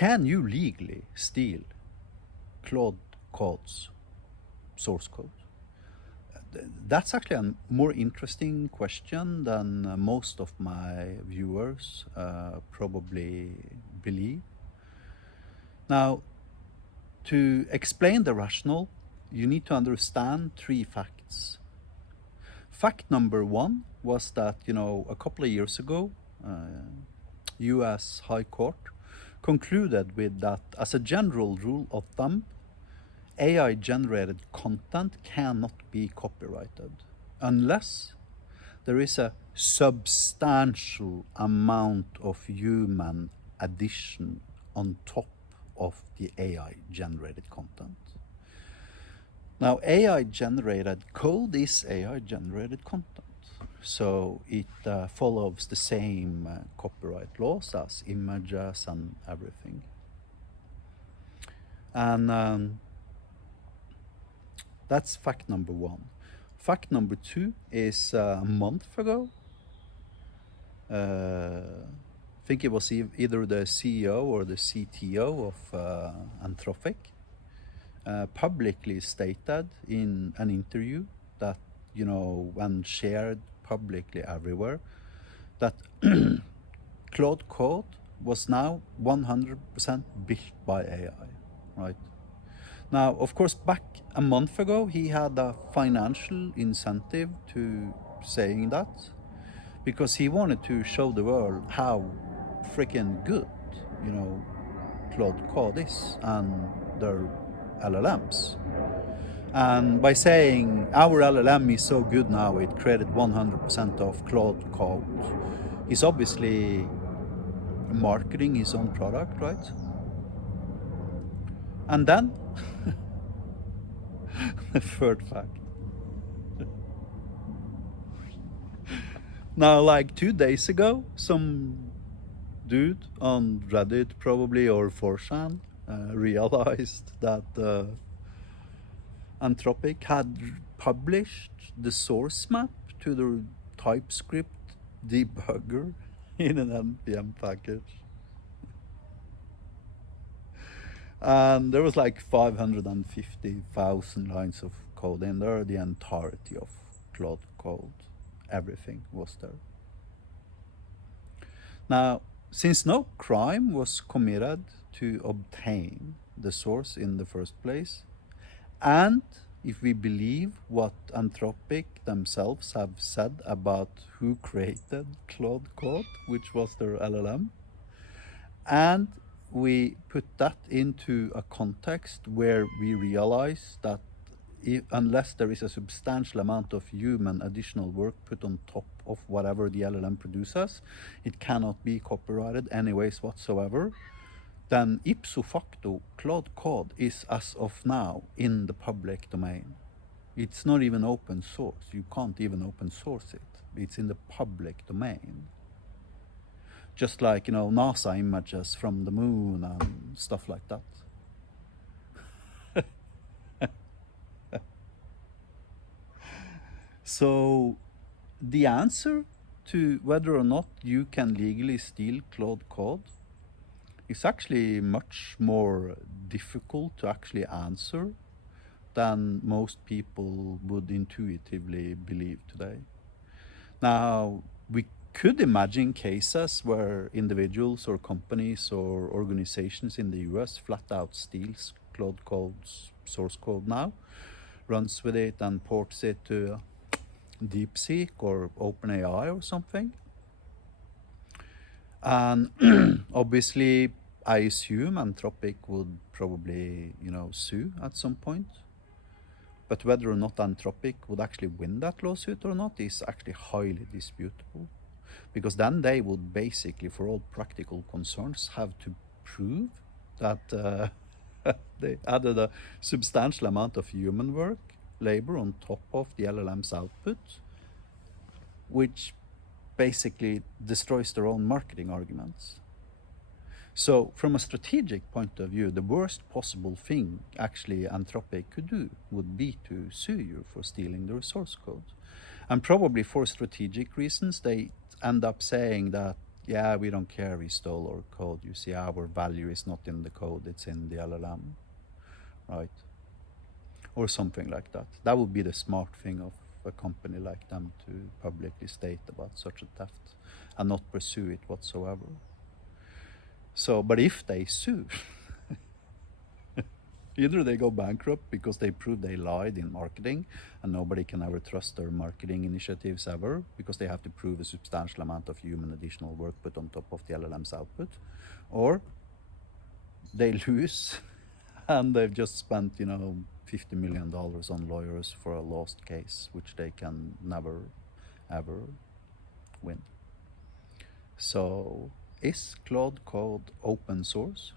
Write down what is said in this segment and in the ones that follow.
can you legally steal Claude Code's source code? That's actually a more interesting question than most of my viewers probably believe. Now, to explain the rationale, you need to understand three facts. Fact number one was that, a couple of years ago, US High Court concluded with that as a general rule of thumb, AI-generated content cannot be copyrighted unless there is a substantial amount of human addition on top of the AI-generated content. Now, AI-generated code is AI-generated content, so it follows the same copyright laws as images and everything. And that's fact number one. Fact number two is a month ago, I think it was either the CEO or the CTO of Anthropic, publicly stated in an interview that, when shared publicly everywhere, that Claude Code was now 100% built by AI, right? Now, of course, back a month ago, he had a financial incentive to saying that because he wanted to show the world how freaking good, Claude Code is and their LLMs. And by saying our LLM is so good now, it created 100% of Claude Code, he's obviously marketing his own product, right? And then, the third fact. Now, like 2 days ago, some dude on Reddit probably or 4chan realized that Anthropic had published the source map to the TypeScript debugger in an NPM package. And there was like 550,000 lines of code in there, the entirety of Claude Code, everything was there. Now, since no crime was committed to obtain the source in the first place, and if we believe what Anthropic themselves have said about who created Claude Code, which was their LLM, and we put that into a context where we realize that unless there is a substantial amount of human additional work put on top of whatever the LLM produces, it cannot be copyrighted anyways whatsoever, then ipso facto, Claude Code is as of now in the public domain. It's not even open source. You can't even open source it. It's in the public domain. Just like, NASA images from the moon and stuff like that. So the answer to whether or not you can legally steal Claude Code is actually much more difficult to actually answer than most people would intuitively believe today. Now, we could imagine cases where individuals or companies or organizations in the US flat out steals Claude Code's source code now, runs with it and ports it to DeepSeek or OpenAI or something. And obviously, I assume Anthropic would probably, sue at some point. But whether or not Anthropic would actually win that lawsuit or not is actually highly disputable. Because then they would basically, for all practical concerns, have to prove that they added a substantial amount of human work, labor on top of the LLM's output, which basically destroys their own marketing arguments. So from a strategic point of view, the worst possible thing actually Anthropic could do would be to sue you for stealing their source code. And probably for strategic reasons, they end up saying that, yeah, we don't care, we stole our code. You see, our value is not in the code, it's in the LLM, right? Or something like that. That would be the smart thing of a company like them, to publicly state about such a theft and not pursue it whatsoever. So, but if they sue, either they go bankrupt because they prove they lied in marketing and nobody can ever trust their marketing initiatives ever, because they have to prove a substantial amount of human additional work put on top of the LLM's output, or they lose and they've just spent, you know, $50 million on lawyers for a lost case, which they can never, ever win. So, is Claude Code open source?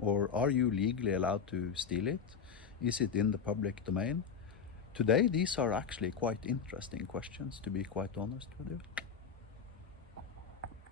Or are you legally allowed to steal it? Is it in the public domain? Today, these are actually quite interesting questions, to be quite honest with you.